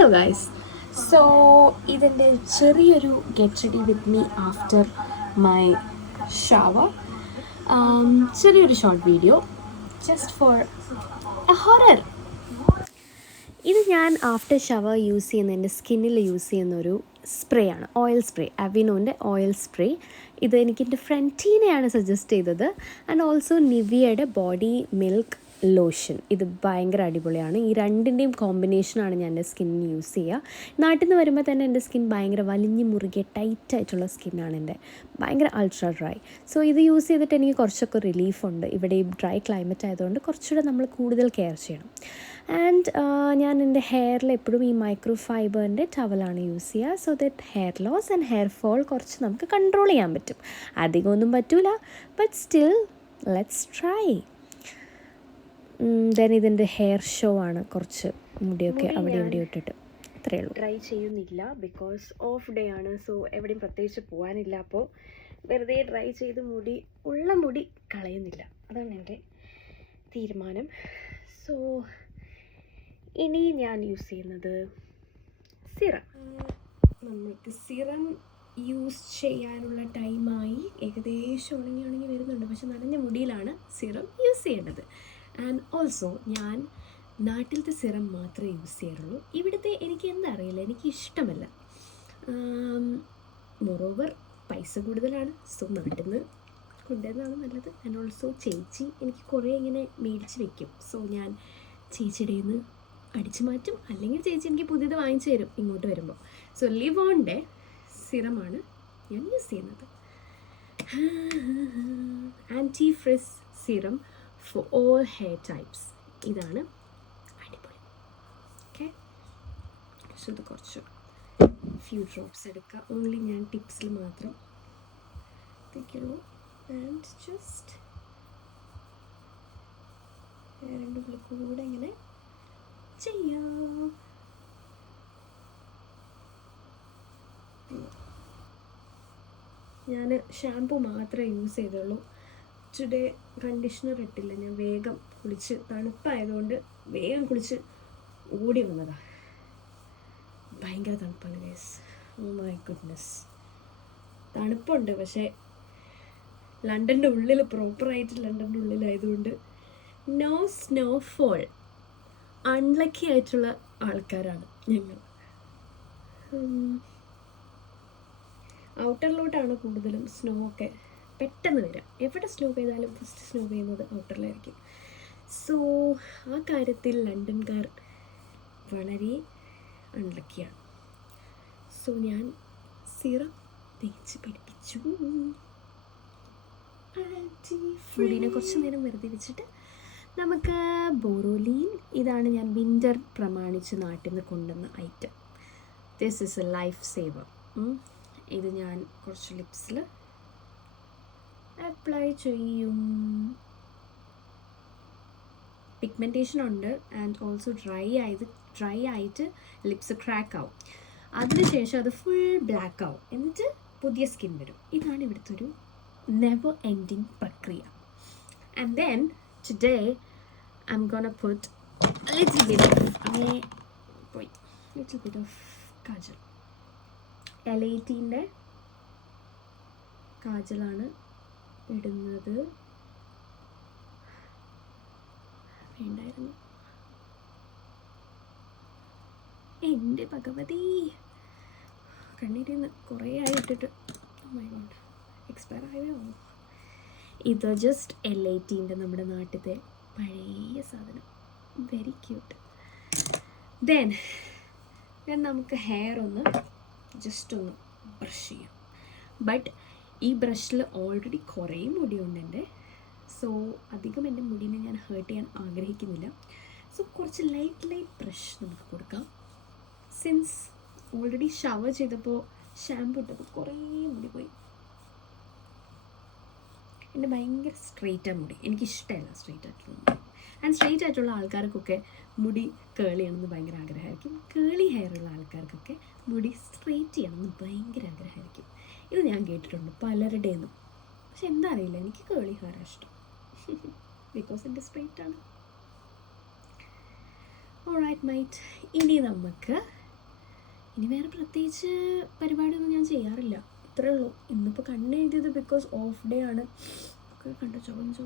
Hello guys. So ഇതിൻ്റെ ചെറിയൊരു get ready with me after my shower, ചെറിയൊരു short video just for a horror. ഇത് ഞാൻ after shower use ചെയ്യുന്ന എൻ്റെ സ്കിന്നിൽ യൂസ് ചെയ്യുന്നൊരു സ്പ്രേ ആണ്, ഓയിൽ സ്പ്രേ, അവിനോൻ്റെ ഓയിൽ സ്പ്രേ. ഇത് എനിക്ക് എൻ്റെ ഫ്രണ്ട് ടീനയാണ് സജസ്റ്റ് ചെയ്തത്. ആൻഡ് ഓൾസോ നിവിയയുടെ ബോഡി മിൽക്ക് ലോഷൻ. ഇത് ഭയങ്കര അടിപൊളിയാണ്. ഈ രണ്ടിൻ്റെയും കോമ്പിനേഷനാണ് ഞാൻ എൻ്റെ സ്കിന്നിന് യൂസ് ചെയ്യുക. നാട്ടിൽ നിന്ന് വരുമ്പോൾ തന്നെ എൻ്റെ സ്കിൻ ഭയങ്കര വലിഞ്ഞ് മുറുകിയ ടൈറ്റായിട്ടുള്ള സ്കിന്നാണ് എൻ്റെ, ഭയങ്കര അൾട്രാ ഡ്രൈ. സോ ഇത് യൂസ് ചെയ്തിട്ട് എനിക്ക് കുറച്ചൊക്കെ റിലീഫുണ്ട്. ഇവിടെ ഈ ഡ്രൈ ക്ലൈമറ്റ് ആയതുകൊണ്ട് കുറച്ചുകൂടെ നമ്മൾ കൂടുതൽ കെയർ ചെയ്യണം. ആൻഡ് ഞാൻ എൻ്റെ ഹെയറിൽ എപ്പോഴും ഈ മൈക്രോ ഫൈബറിൻ്റെ ടവലാണ് യൂസ് ചെയ്യുക. So that hair loss and hair fall കുറച്ച് നമുക്ക് കൺട്രോൾ ചെയ്യാൻ പറ്റും. അധികമൊന്നും പറ്റൂല, but still let's try. Then ഇതിൻ്റെ ഹെയർ ഷോ ആണ്, കുറച്ച് മുടിയൊക്കെ അവിടെ ഇവിടെ ഇട്ടിട്ട് അത്രയേ ഉള്ളൂ. ട്രൈ ചെയ്യുന്നില്ല ബിക്കോസ് ഓഫ് ഡേ ആണ്. സോ എവിടെയും പ്രത്യേകിച്ച് പോകാനില്ല. അപ്പോൾ വെറുതെ ട്രൈ ചെയ്ത് ഉള്ള മുടി കളയുന്നില്ല. അതാണ് എൻ്റെ തീരുമാനം. സോ ഇനി ഞാൻ യൂസ് ചെയ്യുന്നത് സിറം. നമ്മൾക്ക് സിറം യൂസ് ചെയ്യാനുള്ള ടൈമായി. ഏകദേശം ഉണങ്ങി വരുന്നുണ്ട്, പക്ഷെ നനഞ്ഞ മുടിയിലാണ് സിറം യൂസ് ചെയ്യേണ്ടത്. ആൻഡ് ഓൾസോ ഞാൻ നാട്ടിലത്തെ സിറം മാത്രമേ യൂസ് ചെയ്യാറുള്ളൂ. ഇവിടുത്തെ എനിക്ക് എന്താ അറിയില്ല, എനിക്ക് ഇഷ്ടമല്ല. മൊറോവർ പൈസ കൂടുതലാണ്. സോ നാട്ടിൽ നിന്ന് കൊണ്ടുവരുന്നതാണ് നല്ലത്. ആൻഡ് ഓൾസോ ചേച്ചി എനിക്ക് കുറേ ഇങ്ങനെ മേടിച്ച് വെക്കും. സോ ഞാൻ ചേച്ചിയുടെ നിന്ന് അടിച്ചു മാറ്റും, അല്ലെങ്കിൽ ചേച്ചി എനിക്ക് പുതിയത് വാങ്ങിച്ചു തരും ഇങ്ങോട്ട് വരുമ്പോൾ. സോ ലിവോണിൻ്റെ സിറമാണ് ഞാൻ യൂസ് ചെയ്യുന്നത്. Anti frizz serum for all hair types. ഇതാണ് അടിപൊളി. ഓക്കെ, സോ ഇത് കുറച്ച് ഫ്യൂ ഡ്രോപ്സ് എടുക്കുക. ഓൺലി ഞാൻ ടിപ്സിൽ മാത്രം തേക്കുള്ളൂ. ആൻഡ് ജസ്റ്റ് രണ്ടും കൂടെ ഇങ്ങനെ ചെയ്യാം. ഞാൻ ഷാംപൂ മാത്രമേ യൂസ് ചെയ്തുള്ളൂ. ടുഡേ കണ്ടീഷണർ ഇട്ടില്ല. ഞാൻ വേഗം കുളിച്ച്, തണുപ്പായതുകൊണ്ട് വേഗം കുളിച്ച് ഓടി വന്നതാണ്. ഭയങ്കര തണുപ്പാണ് ഗൈസ്. Oh my goodness. തണുപ്പുണ്ട്, പക്ഷേ ലണ്ടൻ്റെ ഉള്ളിൽ, പ്രോപ്പറായിട്ട് ലണ്ടൻ്റെ ഉള്ളിലായതുകൊണ്ട് നോ സ്നോഫോൾ. അൺലക്കി ആയിട്ടുള്ള ആൾക്കാരാണ് ഞങ്ങൾ. ഔട്ടറിലോട്ടാണ് കൂടുതലും സ്നോ ഒക്കെ പെട്ടെന്ന് വരിക. എവിടെ സ്നോ പെയ്താലും ഫസ്റ്റ് സ്നോ പെയ്യുന്നത് ഔട്ടറിലായിരിക്കും. സോ ആ കാര്യത്തിൽ ലണ്ടൻകാർ വളരെ അൺലക്കിയാണ്. സോ ഞാൻ സിറം തേച്ച് പിടിപ്പിച്ചു. മുടിനെ കുറച്ച് നേരം വെറുതെ വെച്ചിട്ട് നമുക്ക് ബോറോലീൻ. ഇതാണ് ഞാൻ വിൻ്റർ പ്രമാണിച്ച് നാട്ടിൽ നിന്ന് കൊണ്ടുവന്ന ഐറ്റം. This is a life saver. ഇത് ഞാൻ കുറച്ച് ലിപ്സിൽ അപ്ലൈ ചെയ്യും. പിഗ്മെൻറ്റേഷൻ ഉണ്ട് ആൻഡ് ഓൾസോ ഡ്രൈ ആയിട്ട് ലിപ്സ് ക്രാക്ക് ആവും. അതിനുശേഷം അത് ഫുൾ ബ്ലാക്ക് ആവും, എന്നിട്ട് പുതിയ സ്കിൻ വരും. ഇതാണ് ഇവിടുത്തെ ഒരു നെവർ എൻഡിങ് പ്രക്രിയ. And then today I'm gonna put a little bit of kajal. L18-ന്റെ കാജലാണ് ഇടുന്നത്. വേണ്ടായിരുന്നു, എൻ്റെ ഭഗവതി. കണ്ണീരിന്ന് കുറേ ആയിട്ടിട്ട് എക്സ്പയർ ആയോ. ഇത് ജസ്റ്റ് L18-ന്റെ നമ്മുടെ നാട്ടിലത്തെ പഴയ സാധനം. Very cute. ദെൻ നമുക്ക് ഹെയർ ഒന്ന് ജസ്റ്റ് ഒന്ന് ബ്രഷ് ചെയ്യാം. ബട്ട് ഈ ബ്രഷിൽ ഓൾറെഡി കുറേ മുടിയുണ്ട് എൻ്റെ. സോ അധികം എൻ്റെ മുടിനെ ഞാൻ ഹേർട്ട് ചെയ്യാൻ ആഗ്രഹിക്കുന്നില്ല. സോ കുറച്ച് ലൈറ്റ് ബ്രഷ് നമുക്ക് കൊടുക്കാം. സിൻസ് ഓൾറെഡി ഷവർ ചെയ്തപ്പോൾ ഷാമ്പു ഇട്ടപ്പോൾ കുറേ മുടി പോയി. എൻ്റെ ഭയങ്കര സ്ട്രെയിറ്റാണ് മുടി. എനിക്കിഷ്ടമല്ല സ്ട്രെയിറ്റ് ആയിട്ടുള്ള മുടി. ആൻഡ് സ്ട്രെയിറ്റ് ആയിട്ടുള്ള ആൾക്കാർക്കൊക്കെ മുടി കേളി ചെയ്യണമെന്ന് ഭയങ്കര ആഗ്രഹമായിരിക്കും. കേളി ഹെയർ ഉള്ള ആൾക്കാർക്കൊക്കെ മുടി സ്ട്രെയിറ്റ് ചെയ്യണമെന്ന് ഭയങ്കര ആഗ്രഹമായിരിക്കും. ഇത് ഞാൻ കേട്ടിട്ടുണ്ട് പലരുടെയും നിന്നും. പക്ഷെ എന്താ അറിയില്ല, എനിക്ക് കേളി ഹെയർ ഇഷ്ടം. ബിക്കോസ് എൻ്റെ സ്ട്രെയിറ്റ് ആണ്. Alright might. ഇനി നമുക്ക് ഇനി വേറെ പ്രത്യേകിച്ച് പരിപാടിയൊന്നും ഞാൻ ചെയ്യാറില്ല. ഇത്രയേ ഉള്ളൂ. ഇന്നിപ്പോൾ കണ്ണെഴുതിയത് ബിക്കോസ് ഓഫ് ഡേ ആണ്. കണ്ടോ ചോദിച്ചോ.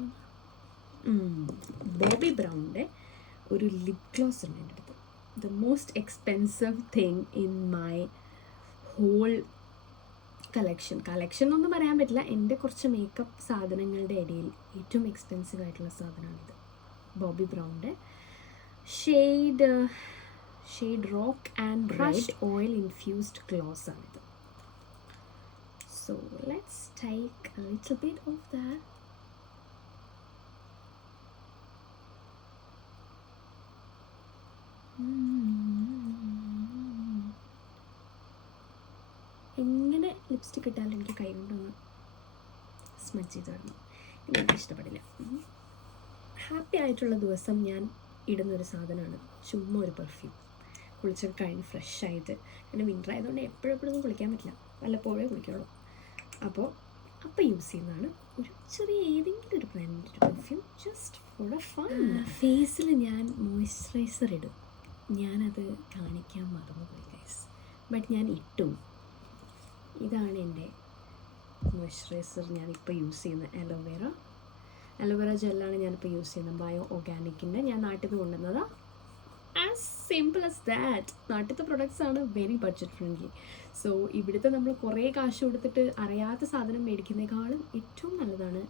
ബോബി ബ്രൗണിൻ്റെ ഒരു ലിപ് ഗ്ലോസ് ഉണ്ട് എൻ്റെ അടുത്ത്. The most expensive thing in my whole collection ഒന്നും പറയാൻ പറ്റില്ല. എൻ്റെ കുറച്ച് മേക്കപ്പ് സാധനങ്ങളുടെ ഇടയിൽ ഏറ്റവും എക്സ്പെൻസീവ് ആയിട്ടുള്ള സാധനമാണിത്. ബോബി ബ്രൗണിൻ്റെ shade rock and brush oil infused gloss ആണിത്. So let's take a little bit of that. എങ്ങനെ ലിപ്സ്റ്റിക് ഇട്ടാലും എനിക്ക് കൈ കൊണ്ടൊന്ന് സ്മച്ച് ചെയ്ത് തരണം. എനിക്ക് ഇഷ്ടപ്പെടില്ല. ഹാപ്പി ആയിട്ടുള്ള ദിവസം ഞാൻ ഇടുന്നൊരു സാധനമാണ് ചുമ്മാ ഒരു പെർഫ്യൂം. കുളിച്ചൊക്കെ കഴിഞ്ഞ് ഫ്രഷ് ആയിട്ട്, പിന്നെ വിൻ്റർ ആയതുകൊണ്ട് എപ്പോഴെപ്പോഴൊന്നും കുളിക്കാൻ പറ്റില്ല, വല്ലപ്പോഴേ കുളിക്കുള്ളൂ. അപ്പോൾ യൂസ് ചെയ്യുന്നതാണ് ഒരു ചെറിയ ഏതെങ്കിലും ഒരു ബ്രാൻഡിൻ്റെ ഒരു perfume, just for A fun. ഫേസിൽ ഞാൻ മോയ്സ്ചറൈസർ ഇടും. ഞാനത് കാണിക്കാൻ മറന്നുപോയി ഗൈസ്, ബട്ട് ഞാൻ ഇട്ടു. ഇതാണ് എൻ്റെ മോയ്സ്ചറൈസർ ഞാനിപ്പോൾ യൂസ് ചെയ്യുന്നത്. അലോവേറ ജെല്ലാണ് ഞാനിപ്പോൾ യൂസ് ചെയ്യുന്നത്, ബയോ ഓർഗാനിക്കിൻ്റെ. ഞാൻ നാട്ടിൽ നിന്ന് കൊണ്ടുവന്നതാണ്. As simple as that. നാട്ടിലത്തെ പ്രൊഡക്ട്സ് ആണ്, വെരി ബഡ്ജറ്റ് ഫ്രണ്ട്ലി. സോ ഇവിടുത്തെ നമ്മൾ കുറേ കാശ് കൊടുത്തിട്ട് അറിയാത്ത സാധനം മേടിക്കുന്നതിനേക്കാളും ഏറ്റവും നല്ലതാണ്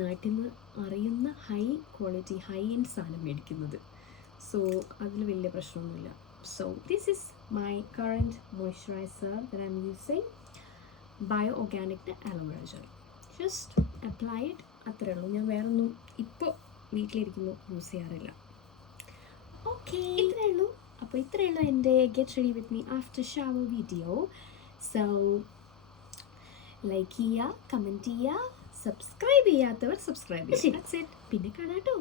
നാട്ടിൽ നിന്ന് അറിയുന്ന ഹൈ ക്വാളിറ്റി ഹൈ എൻഡ് സാധനം മേടിക്കുന്നത്. സോ അതിൽ വലിയ പ്രശ്നമൊന്നുമില്ല. So this is my current moisturizer that I'm using, bio ഓർഗാനിക്കിൻ്റെ aloe vera gel. Just apply it, അത്രയേ ഉള്ളൂ. ഞാൻ വേറൊന്നും ഇപ്പോൾ വീട്ടിലിരിക്കുമ്പോൾ യൂസ് ചെയ്യാറില്ല. ഓക്കെ, ഇത്രയേ ഉള്ളൂ. അപ്പോൾ ഇത്രയേ ഉള്ളൂ എൻ്റെ get ready with me after shower video. So like ചെയ്യുക, കമൻറ്റ് ചെയ്യുക, സബ്സ്ക്രൈബ് ചെയ്യാത്തവർ സബ്സ്ക്രൈബ് ചെയ്യുക. പിന്നെ കാണാം കേട്ടോ.